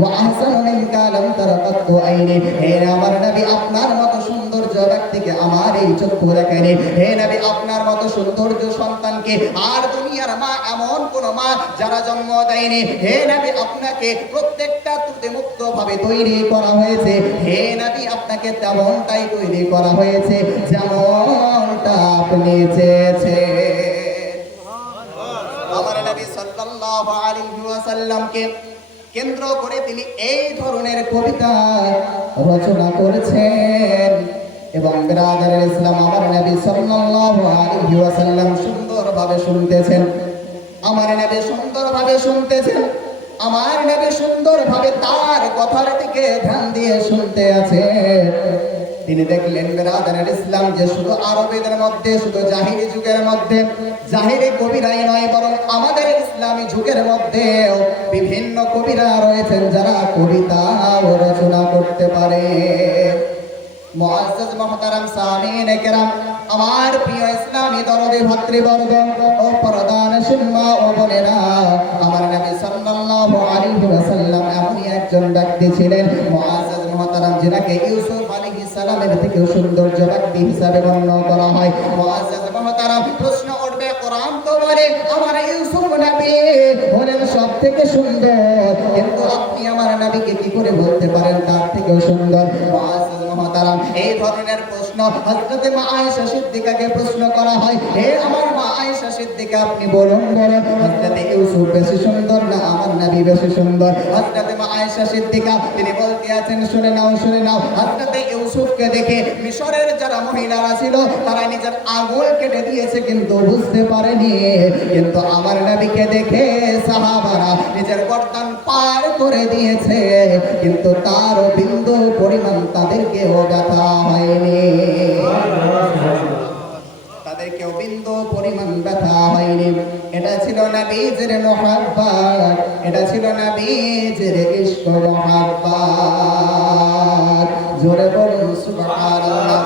ওয়া আহসানু মিন কালাম তারাকাতু আইনি, হে আমার নবী, আপনার মতো সৌন্দর্য ব্যক্তিকে আমার এই চক্ষু দেখেনি। হে নবী, আপনার মতো সৌন্দর্য সন্তানকে আর দুনিয়ার মা এমন কোন মা যারা জন্ম দেয়নি। হে নবী, আপনাকে প্রত্যেকটা ত্রুটি মুক্ত ভাবে তৈরি করা হয়েছে। হে নবী, আপনাকে তেমনটাই তৈরি করা হয়েছে যেমনটা আপনি চেয়েছেন। আমার নবী সাল্লাল্লাহু আলাইহি ওয়াসাল্লামকে কেন্দ্র করে তিনি এই ধরনের কবিতা রচনা করেছেন। এবং বিরাদার ইসলাম, আমার নবী সাল্লাল্লাহু আলাইহি ওয়াসাল্লাম সুন্দরভাবে শুনতেছেন, আমার নবী সুন্দরভাবে শুনতেছেন, আমার নবী সুন্দরভাবে তার কথার দিকে ধ্যান দিয়ে শুনতে আছে। তিনি দেখলেন বিরাদার ইসলাম যে শুধু আরবীদের মধ্যে, শুধু জাহিলি যুগের মধ্যে জাহিলি কবিরাই নয়, বরং আমাদের ইসলামী যুগের মধ্যে বিভিন্ন কবিরা রয়েছেন যারা কবিতা রচনা করতে পারে। মুআজ্জাজ মুহতারাম সামিঈনে কেরাম, আমার প্রিয় ইসলামী দরদি ভাতৃবর্গ ও পর্দানশীল মা ও বোনেরা, আমার নবী সাল্লাল্লাহু আলাইহি ওয়াসাল্লাম এমনই একজন ব্যক্তি ছিলেন, মুআজ্জাজ মুহতারাম, যিনাকে ইউসুফ আলাইহিস সালামের থেকে সৌন্দর্য ব্যক্তি হিসাবে বর্ণনা করা হয়। মুআজ্জাজ মুহতারাম, প্রশ্ন উঠবে, কোরআন তো বলে আমার ইউসুফ নবী হলেন সবথেকে সুন্দর, কিন্তু আপনি আমার নবীকে কি করে বলতে পারেন তার থেকেও সুন্দর? মুআজ্জাজ মুহতারাম, এই ধরনের প্রশ্ন হযরত মা আয়েশা সিদ্দিকাকে প্রশ্ন করা হয়, হে আমার মা আয়েশা সিদ্দিকা, আপনি বলুন বলুন, হযরত ইউসুফ বেশি সুন্দর না আমার নবী বেশি সুন্দর? হযরত মা আয়েশা সিদ্দিকা তিনি বলতে আছেন, শুনে নাও শুনে নাও, হযরত ইউসুফকে দেখে মিশরের যারা মহিলারা ছিল তারা নিজের আঙুল কেটে দিয়েছে কিন্তু বুঝতে পারেনি, কিন্তু আমার নবীকে দেখে সাহাবারা নিজের গর্দান পার করে দিয়েছে, কিন্তু তার বিন্দু পরিমাণ তাদেরকেও ব্যথা হয়নি। তাদেরকে বিন্দু পরিমাণ ব্যথা হয়নি। এটা ছিল নবীজির মুহাব্বত, এটা ছিল নবীজির ইশক মুহাব্বত। জোরে বলুন সুবহানাল্লাহ।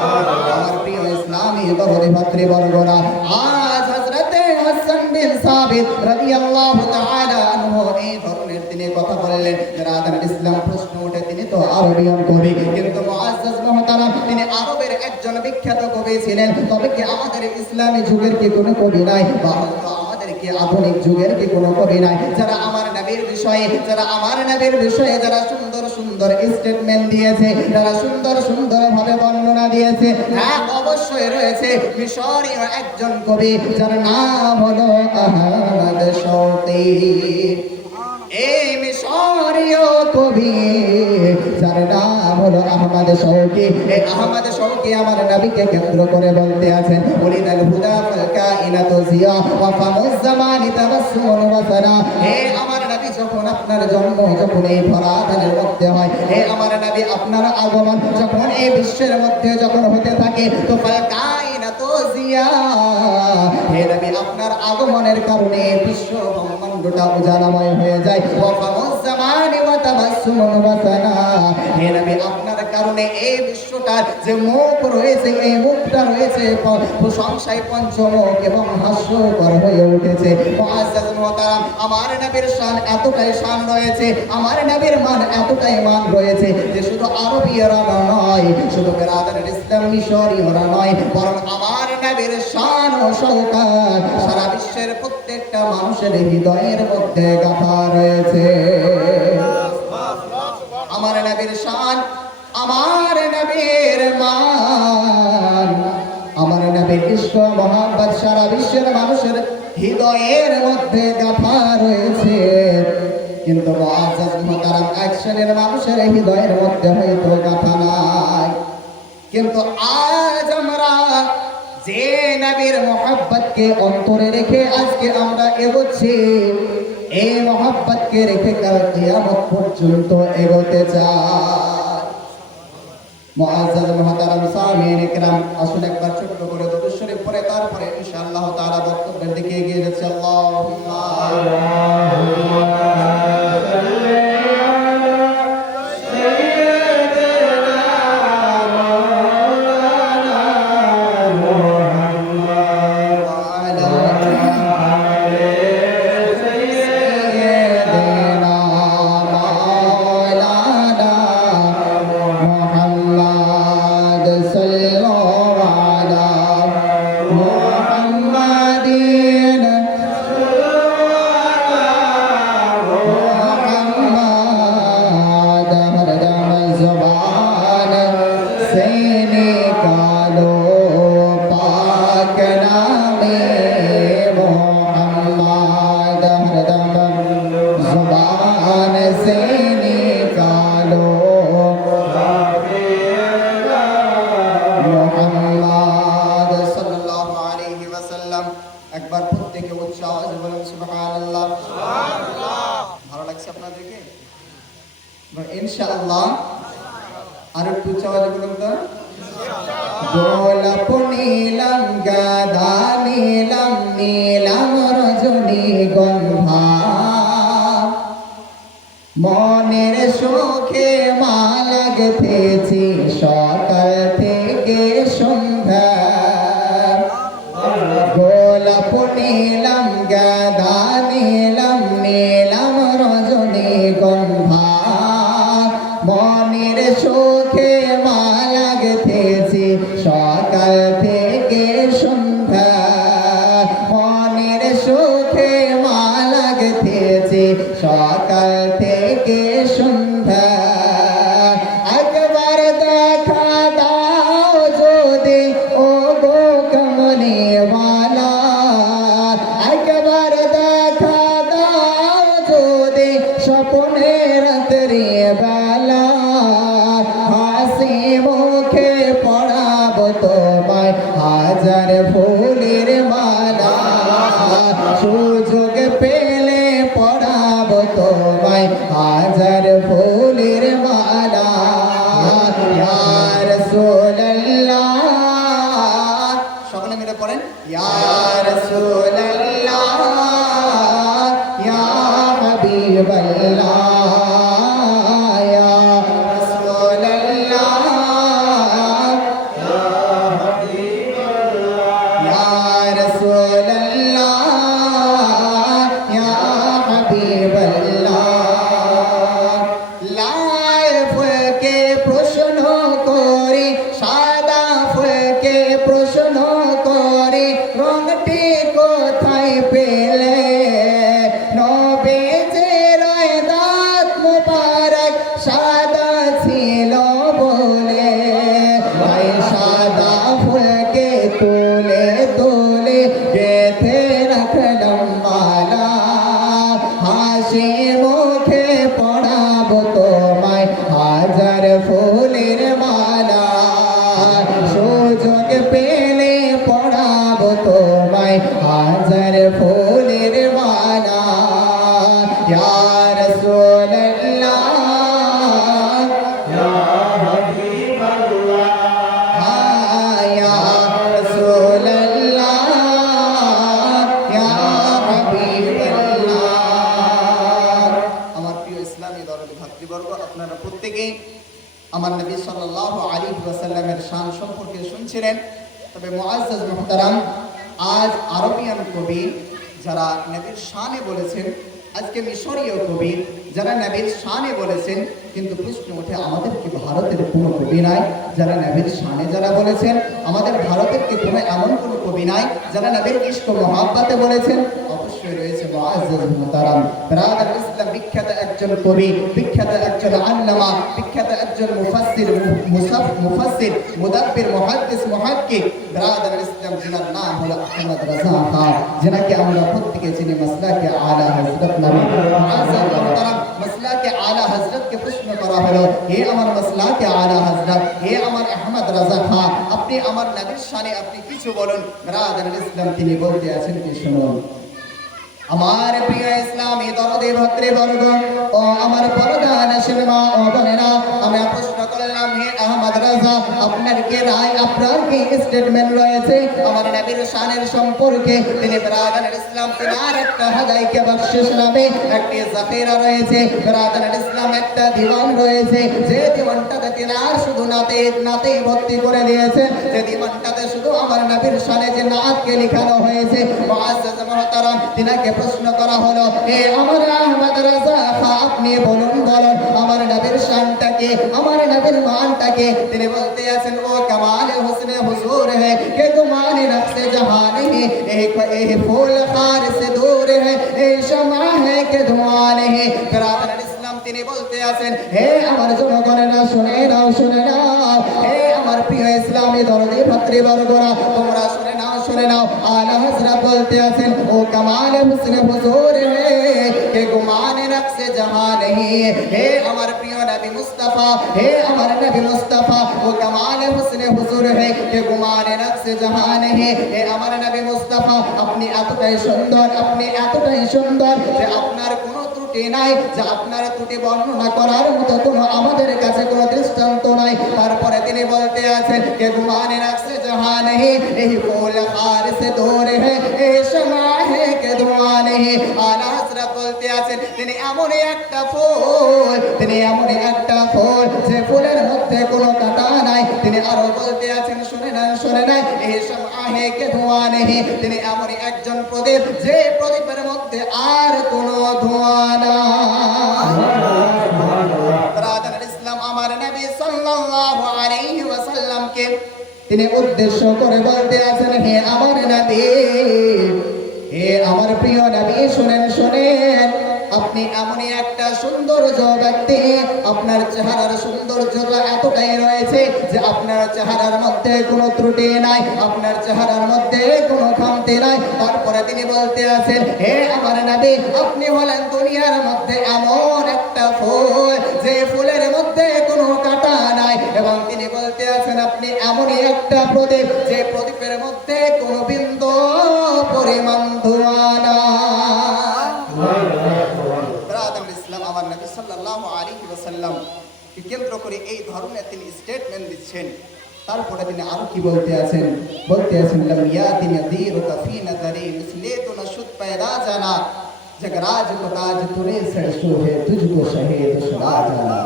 আমার প্রিয় ইসলামী বন্ধু ভাতৃবর্গরা, আজ হযরতে হাসান বিন সাবিত রাদিয়াল্লাহু তাআলা আনহু এই ধরনের তিনি কথা বললেন। যারা ইসলাম প্রশ্ন ওঠে, তিনি তো আরবিয়ান কবি, কিন্তু মুআজ্জাজ মুহতারাম তিনি আরবের একজন বিখ্যাত কবি ছিলেন। তবে কি আমাদের ইসলামী যুগের কি কোনো কবি নাই, বা আমাদের কি আধুনিক যুগের কি কোনো কবি নাই যারা আমার নবীর বিষয়ে, যারা সুন্দর সুন্দর স্টেটমেন্ট দিয়েছে, যারা সুন্দর সুন্দর ভাবে বর্ণনা দিয়েছে? হ্যাঁ, অবশ্যই রয়েছে। মিশরীয় একজন কবি যার নাম হলো আহমদ শৌকী। এই মিশরীয় কবি যার নাম হলো আহমদ শৌকী, এই আহমদ শৌকী আমার নবীকে কেন্দ্র করে বলতে আছেন, উলিদাল হুদা ফাল কাইনাতু জিয়া ওয়া ফামুজ জামানি তাবাসসুমুন ওয়া সানা। হে আমার নবী, যখন আপনার জন্ম যখন এই ধরাধামের মধ্যে হয়, হে আমার নবী আপনার আগমন যখন এই বিশ্বের মধ্যে যখন হতে থাকে, তো ফাল কাইনাতু জিয়া, হে নবী আপনার আগমনের কারণে বিশ্ব ব্রহ্মাণ্ডটা উজালাময় হয়ে যায়। ওয়া ফামুজ জামানি ওয়া তাবাসসুমুন ওয়া সানা, হে নবী আপনার কারণে এই বিশ্বটার যে মুখ রয়েছে, এই মুখটা রয়েছে প্রশংসায় পঞ্চমুখ এবং হাস্যকর হয়ে উঠেছে। মুআজ্জাজ মুহতারাম, আমার নবীর শান এতটাই শান রয়েছে, আমার নবীর মান এতটাই মান রয়েছে যে শুধু আরবীয়রা নয়, শুধু বেরাদার ইসলাম মিশরীয়রা নয়, বরং আমার নবীর শান ও শওকত সারা বিশ্বের প্রত্যেকটা মানুষের হৃদয়ের মধ্যে গাঁথা রয়েছে। আমার নবীর শান, আমার নবীর মান, আমার নবীর ইশক মুহাব্বত সারা বিশ্বের মানুষের হৃদয়ের মধ্যে গাঁথা রয়েছে। কিন্তু মুআজ্জাজ মুহতারাম, এক শ্রেণীর মানুষের হৃদয়ের মধ্যে হয়তো গাঁথা নাই। কিন্তু আজ আমরা যে নবীর মুহাব্বতকে অন্তরে রেখে আজকে আমরা এগোচ্ছি, এই মুহাব্বতকে রেখে কাল কিয়ামত পর্যন্ত এগোতে চাই। মুআজ্জাজ মুহতারাম সামিঈন ইকরাম, আসুন একবার ছোট্ট করে দুরূদ শরীফ পড়ে তারপরে ইনশাআল্লাহ তাআলা বক্তব্যের দিকে এগিয়ে যাচ্ছি। আল্লাহুম্মা একবার প্রত্যেকে উচ্চ আওয়াজে বলেন সুবহানাল্লাহ। ভালো লাগছে আপনাদেরকে? ইনশাআল্লাহ আর একটু উচ্চ আওয়াজে বলেন তো। গোলাপ নীলম গাদা নীলম নীলম রজনীগন্ধা, মনের সুখে মালা গেঁথেছি সকাল থেকে সন্ধ্যা। গোলাপ নীলম গাদা নীলম নীলম রজনীগন্ধা, মনের সুখে মালা গেঁথেছি সকাল থেকে সন্ধ্যা। মনের সুখে মালা গেঁথেছি সকাল থেকে সন্ধ্যা। একবার দেখা দাও যদি ও গো কমলিওয়ালা, একবার দেখা দাও যদি স্বপ্নে রাত্রি বেলা। হাসি মুখে পড়াবো তোমায় হাজার ফুলের মালা, সুযোগ পেলে পড়াবো তোমায় হাজার ফুলের মালা। ইয়া রাসূলুল্লাহ, সকলে মিলে পড়েন হাবিবাল্লাহ ইয়া রাসূলুল্লাহ ইয়া রাসূলুল্লাহ ইয়া হাবিবাল্লাহ লাল ফুলকে প্রশ্ন করি সাদা ফুলকে প্রশ্ন করি রংটি কোথায় পেলে নবীজির দাঁত মুবারক সাদা ছিল বলে ওই সাদা ফুলকে তুলে তুলে গেঁথে রাখলাম মালা হাসি মুখে পড়াবো তোমায় হাজার ফুলের মালা সুযোগ পেলে পড়াবো তোমায় হাজার ফুলের মালা ইয়া রাসূলুল্লাহ ইয়া হাবিবাল্লাহ ইয়া রাসূলুল্লাহ ইয়া হাবিবাল্লাহ আমার প্রিয় ইসলামী দরদি ভাতৃবর্গ আপনারা প্রত্যেকেই আমার নবী সাল্লাল্লাহু আলাইহি ওয়াসাল্লামের শান সম্পর্কে শুনছিলেন তবে মুআজ্জাজ মুহতারাম আজ আরবিয়ান কবি যারা নবীর শানে বলেছেন আজকে মিশরীয় কবি যারা নবীর শানে বলেছেন কিন্তু প্রশ্ন ওঠে আমাদের কি ভারতের কোনো কবি নাই যারা নবীর শানে যারা বলেছেন আমাদের ভারতের কি কোনো এমন কোনো কবি নাই যারা নবীর ইশক মুহাব্বতে বলেছেন অবশ্যই রয়েছে মুআজ্জাজ মুহতারাম ব্রাদার ইসলাম বিখ্যাত একজন কবি বিখ্যাত একজন আল্লামা বিখ্যাত একজন মুফাসসির মুদাব্বির মুহাদ্দিস মুহাক্কিক ব্রাদার ইসলাম যিনার নাম হলো আহমদ রাজা খান যিনাকে আমরা প্রত্যেকে চিনি মাসলাকে আলা হযরত নামে মুআজ্জাজ মুহতারাম মাসলাকে আলা হযরতকে প্রশ্ন করা হলো হে আমার মাসলাকে আলা হযরত হে আমার আহমদ রাজা খান আপনি আমার নবীর শানে আপনি কিছু বলুন ব্রাদার ইসলাম তিনি বলতে আছেন কি শুনুন আমার প্রিয় ইসলামী দরদি ভাতৃবর্গ ও আমার পরদান সিনেমা ও বোনেরা আমি প্রশ্ন করলাম হে আহমদ রাজা আপনার কি রায় আপনার কি স্টেটমেন্ট রয়েছে আমার নবীর শানের সম্পর্কে তিনি ব্রাদার ইসলাম তিনার একটা হাদাইকে বখশিশ নামে একটি জাফিরা রয়েছে ব্রাদার ইসলাম একটা দিওয়ান রয়েছে যে দিওয়ানটাতে তিনার শুধু নাতে ভর্তি করে দিয়েছে যে দিওয়ানটাতে শুধু আমার নবীর শানে যে নাতকে লেখানো হয়েছে মুআজ্জাজ মুহতারাম তিনাকে প্রশ্ন করা হলো হে আমার আহমদ রাজা আপনি বলুন আমার নবীর শানটাকে আমার নবীর মানটাকে তিনি বলতে আছেন ও কমাল হুসনে হুজুর है कि गुमान नफ्स जहान है एक फूल खार से दूर है ए शमा है कि धुआं नहीं ब्रादर इस्लाम তিনি বলতে আছেন হে আমার জনগণেরা শুনে নাও হে আমার প্রিয় ইসলামী দরদি ভাতৃবর্গরা তোমরা শুনে নাও আলা হযরত বলতে আছেন ও কমাল হুসনে হুজুর है कि गुमान नफ्स जहां नहीं हे আমার প্রিয় নবী মুস্তাফা হে আমার নবী মুস্তাফা ও কমাল হুসনে হুজুর है कि गुमान नफ्स जहां नहीं হে আমার নবী মুস্তাফা আপনি এতটাই সুন্দর যে আপনার কোনো ত্রুটি নাই যে আপনার ত্রুটি বর্ণনা করার মতো কোনো আমাদের কাছে কোনো দৃষ্টান্ত নাই তারপরে তিনি বলতে আছেন कि गुमान नफ्स जहां नहीं यही फूल खार से दूर है ए शमा है कि धुआं नहीं आला हजरत বলতে আছেন তিনি এমন একটা ফুল যে ফুলের মধ্যে কোনো কাঁটা নাই তিনি আরো বলতে আছেন শুনে না এই শমা হে কে ধোঁয়া নেই তিনি এমন একজন প্রদীপ যে প্রদীপের মধ্যে আর কোনো ধোঁয়া নাই ব্রাদার ইসলাম আমার নবী সাল্লাল্লাহু আলাইহি ওয়াসাল্লামকে তিনি উদ্দেশ্য করে বলতে আছেন হে আমার নবী হে আমার প্রিয় নবী শুনেন আপনি এমনই একটা সৌন্দর্য ব্যক্তি আপনার চেহারার সৌন্দর্যতা এতটাই রয়েছে যে আপনার চেহারার মধ্যে কোনো ত্রুটি নাই আপনার চেহারার মধ্যে কোনো খামতি নাই তারপরে তিনি বলতে আছেন হে আমার নবী আপনি হলেন দুনিয়ার মধ্যে এমন একটা ফুল যে ফুলের মধ্যে কোনো কাঁটা নাই এবং তিনি বলতে আছেন আপনি এমনই একটা প্রদীপ যে প্রদীপের মধ্যে কোনো বিন্দু পরিমাণ ধোঁয়া নাই আমার নবী সাল্লাল্লাহু আলাইহি ওয়াসাল্লাম কে কেন্দ্র করে এই ধরনের তিনি স্টেটমেন্ট দিচ্ছেন তারপরে তিনি আরো কি বলতে আছেন লাম ইয়াতি নাযীরুকা ফি নাযারি মিসলিতু নাশুদ পায়দা জানা जगराज को ताज तुरे सरसो है तुझको शहीद सदा जाला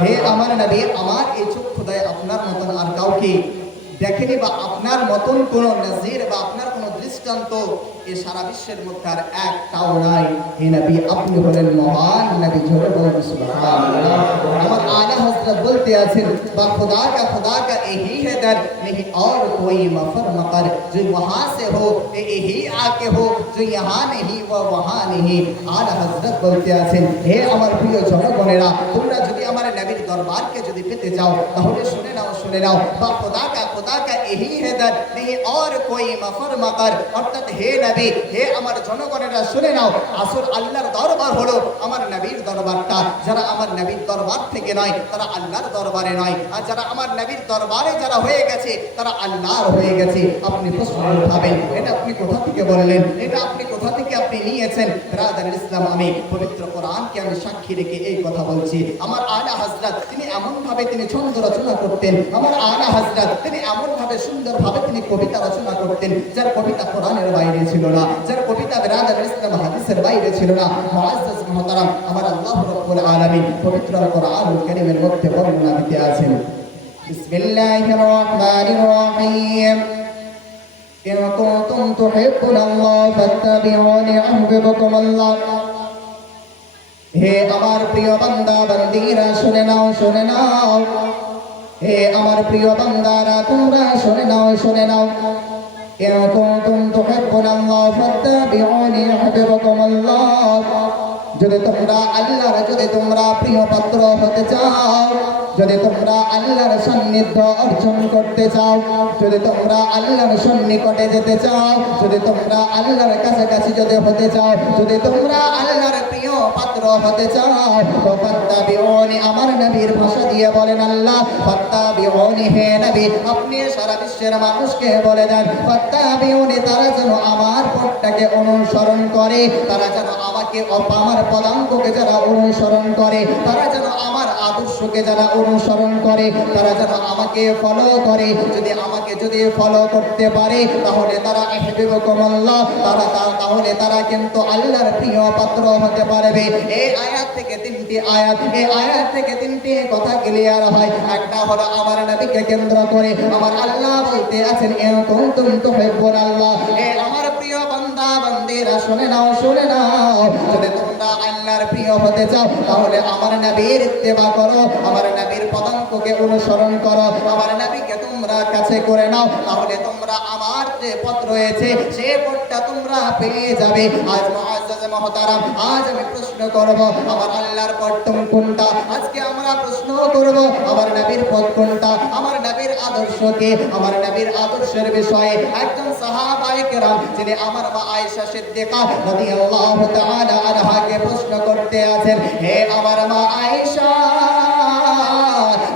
হে আমার নবী আমার এই চক্ষুদয় আপনার মতন আর কাউকে দেখেনি বা আপনার মতন কোন নজির বা আপনার কোন দৃষ্টান্ত এই সারা বিশ্বের মধ্যে আর একটাও নাই হে নবী আপনি হলেন মহান নবী জোরে বলুন সুবহানাল্লাহ আমার আলা হযরত বলতে আছেন বা खुदा का यही है दर नहीं और कोई मफर मकर जो वहां से हो यही आके हो जो यहाँ नहीं वो वहां नहीं आला हजरत বলতে আছেন হে আমার প্রিয় জনগণেরা তোমরা যদি আমার নবীর দরবারকে যদি পেতে চাও তাহলে শুনে নাও বা खुदा का यही है दर नहीं और कोई मफर मकर অর্থাৎ হে নবী হে আমার জনগণেরা শুনে নাও আসল আল্লাহর দরবার হলো আমার নবীর দরবারটা যারা আমার নবীর দরবার থেকে নয় তারা আল্লাহর দরবারে নয় আর যারা আমার নবীর দরবারে যারা হয়ে গেছে তারা আল্লাহর হয়ে গেছে আপনি প্রশ্ন উঠাবেন এটা আপনি কোথা থেকে বললেন এটা আপনি কোথা থেকে আপনি নিয়েছেন ব্রাদার ইসলাম আমি পবিত্র কোরআনকে আমি সাক্ষী রেখে এই কথা বলছি আমার আলা হযরত তিনি এমন ভাবে তিনি ছন্দ রচনা করতেন আমার আলা হযরত তিনি এমন ভাবে সুন্দর ভাবে তিনি কবিতা রচনা করতেন যার কবিতা কোরআনের বাইরে ছিল না যার কবিতা ব্রাদার ইসলাম হাদিসের বাইরে ছিল না মুআজ্জাজ মুহতারাম আমার আল্লাহ রাব্বুল আলামিন পবিত্র কোরআনুল কারীমের মধ্যে বর্ণনা দিতে আছেন বিসমিল্লাহির রহমানির রহিম إن كنتم تحبون الله فاتبعوني يحببكم الله হে আমার প্রিয় বান্দা বান্দীরা শুনে নাও হে আমার প্রিয় বান্দারা তোমরা শুনে নাও إن كنتم تحبون الله فاتبعوني يحببكم الله যদি তোমরা আল্লাহর যদি তোমরা প্রিয় পাত্র হতে চাও যদি তোমরা আল্লাহর সান্নিধ্য অর্জন করতে চাও যদি তোমরা আল্লাহর সন্নিকটে যেতে চাও যদি তোমরা আল্লাহর কাছাকাছি যদি হতে চাও যদি তোমরা আল্লাহর প্রিয় পাত্র হতে চাও তো ফাত্তাবিউনি আমার নবীর ভাষা দিয়ে বলেন আল্লাহ ফাত্তাবিউনি হে নবী আপনি সারা বিশ্বের মানুষকে বলে দেন ফাত্তাবিউনি তারা যেন আমার পথটাকে অনুসরণ করে তারা যেন আমাকে আমার পদাঙ্ককে যারা অনুসরণ করে তারা যেন আমার আদর্শকে যারা অনুসরণ করে তারা যেন আমাকে ফলো করে যদি আমাকে যদি ফলো করতে পারে তাহলে তারা ইহবিবকুমুল্লাহ তাহলে তারা কিন্তু আল্লাহর প্রিয় পাত্র হতে পারবে এই আয়াত থেকে তিনটি কথা ক্লিয়ার হয় একটা হলো আমার নবীকে কেন্দ্র করে আমার আল্লাহ বলতে আছেন ইন কুনতুম তুহিব্বুনাল্লাহ হে আমার প্রিয় বান্দা বান্দীরা শুনে নাও যদি তোমরা আল্লাহর প্রিয় হতে চাও তাহলে আমার নবীর ইত্তেবা করো আমার নবীর পদাঙ্ককে অনুসরণ করো আমার নবীকে তোমরা কাছে করে নাও তাহলে তোমরা আমার যে পথ রয়েছে সেই পথটা তোমরা পেয়ে যাবে আজ মুআজ্জাজ মুহতারাম আজ আমি প্রশ্ন করব আমার আল্লাহর পথ কোনটা আজকে আমরা প্রশ্ন করব আমার নবীর পথ কোনটা আমার নবীর আদর্শ কি আমার নবীর আদর্শের বিষয়ে একজন সাহাবায়ে কেরাম যিনি আমার মা আয়েশা সিদ্দিকা রাদিয়াল্লাহু তাআলা আনহাকে প্রশ্ন করতে আছেন হে আমার মা আয়েশা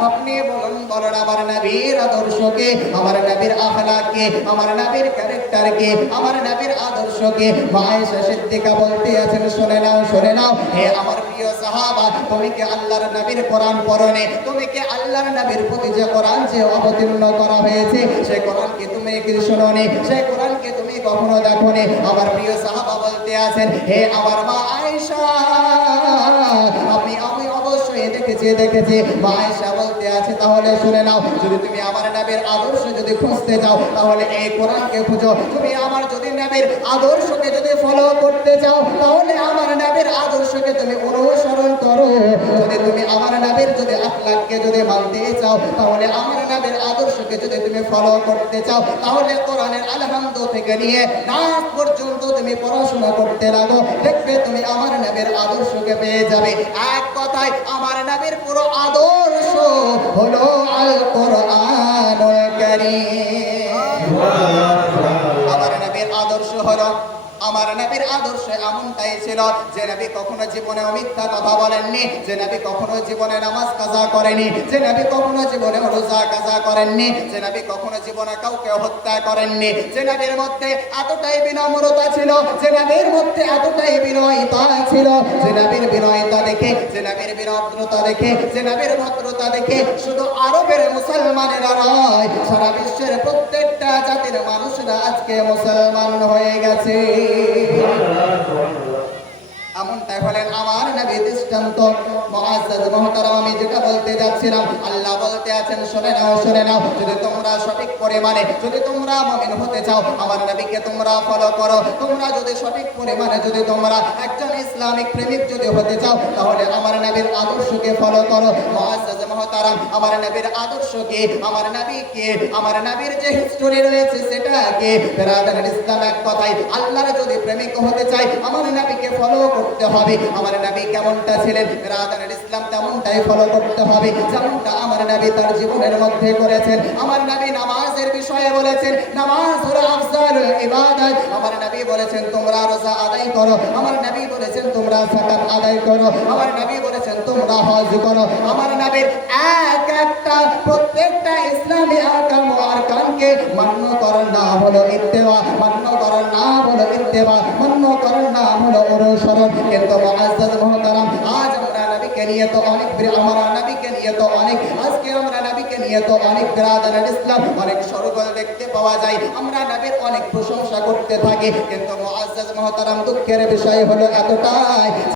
আপনি বলুন আমার নবীর আদর্শকে আমার নবীর আখলাককে আমার নবীর ক্যারেক্টারকে আমার নবীর আদর্শকে মা আয়েশা সিদ্দিকা বলতে আছেন শুনে নাও হে আমার প্রিয় সাহাবা তুমি কি আল্লাহর নবীর কোরআন পড়োনি তুমি কি আল্লাহর নবীর প্রতি যে কোরআন যে অবতীর্ণ করা হয়েছে সেই কোরআনকে তুমি কি শুনোনি সেই কোরআনকে তুমি কখনো দেখোনি আমার প্রিয় সাহাবা বলতে আছেন হে আমার মা আয়েশা আমি অবশ্যই দেখেছি মা আয়েশা বলতে আছে তাহলে শুনে নাও যদি তুমি আমার নবীর আদর্শ যদি খুঁজতে চাও তাহলে এই কোরআনকে খুঁজো তুমি আমার যদি নবীর আদর্শকে যদি ফলো করতে চাও তাহলে আমার নবীর আদর্শকে তুমি অনুসরণ করো যদি তুমি আমার নবীর যদি আখলাককে যদি মানতে চাও তাহলে আমার নবীর আদর্শকে যদি তুমি ফলো করতে চাও তাহলে কোরআনের আলহামদু থেকে নিয়ে নাস পর্যন্ত তুমি পড়াশোনা করতে লাগো দেখবে তুমি আমার নবীর আদর্শকে পেয়ে যাবে এক কথায় আমার নবীর পুরো আদর্শ হলো আল কোরআনুল কারীম আমার নবীর আদর্শ হলো আমার নবীর আদর্শ এমনটাই ছিল যে নবী কখনো জীবনে মিথ্যা কথা বলেননি যে নবী কখনো জীবনে নামাজ কাজা করেনি যে নবী কখনো জীবনে রোজা কাজা করেননি যে নবী কখনো জীবনে কাউকে হত্যা করেননি যে নবীর মধ্যে এতটাই বিনম্রতা ছিল যে নবীর মধ্যে এতটাই বিনয়তা ছিল যে নবীর বিনয়তা দেখে যে নবীর বিনম্রতা দেখে যে নবীর ভদ্রতা দেখে শুধু আরবের মুসলমানেরা নয় সারা বিশ্বের প্রত্যেকটা জাতির মানুষরা আজকে মুসলমান হয়ে গেছে এমনটাই হলেন আমার নবী দৃষ্টান্ত। মুআজ্জাজ মুহতারাম, আমি যেটা বলতে যাচ্ছিলাম, আল্লাহ বলতে আছেন শুনে নাও, শুনে নাও, যদি তোমরা সঠিক পরিমাণে, যদি তোমরা মুমিন হতে চাও, আমার নবীকে তোমরা ফলো করো। তোমরা যদি সঠিক পরিমাণে, যদি তোমরা একজন ইসলামিক প্রেমিক যদি হতে চাও, তাহলে আমার নবীর আদর্শকে ফলো করো। মুআজ্জাজ মুহতারাম, আমার নবীর আদর্শকে, আমার নবীকে, আমার নবীর যে হিস্টোরি রয়েছে সেটাকে, বেরাদার ইসলাম এক কথাই, আল্লাহর যদি প্রেমিক হতে চাই, আমার নবীকে ফলো করতে হবে। আমার নবী কেমনটা ছিলেন, বেরাদার ইসলাম তেমনটাই ফলো করতে হবে, যেমনটা আমার নবী তার জীবনের মধ্যে করেছেন। আমার নবী নামাজের বিষয়ে বলেছেন, নামাজ হলো আফজালুল ইবাদত। আমার নবী বলেছেন তোমরা রোজা আদায় করো। আমার নবী বলেছেন তোমরা যাকাত আদায় করো। আমার নবী বলেছেন তোমরা হজ করো। আমার নবীর এক একটা প্রত্যেকটা ইসলামী আহকাম ও আরকানকে মান্য করার নাম হলো ইত্তেবা, মান্য করার নাম হলো ইত্তেবা, মান্য করার নাম হলো অনুসরণ। কিন্তু মুআজ্জাজ মুহতারাম, আজ আমরা নবীকে নিয়ে তো অনেক, আমরা নবীকে নিয়ে তো অনেক, আজকে আমরা নবীকে নিয়ে তো অনেক বেরাদার ইসলাম অনেক সরগোল দেখতে পাওয়া যায়। আমরা নবীর অনেক প্রশংসা করতে থাকি, কিন্তু মুআজ্জাজ মুহতারাম দুঃখের বিষয় হলো এতটাই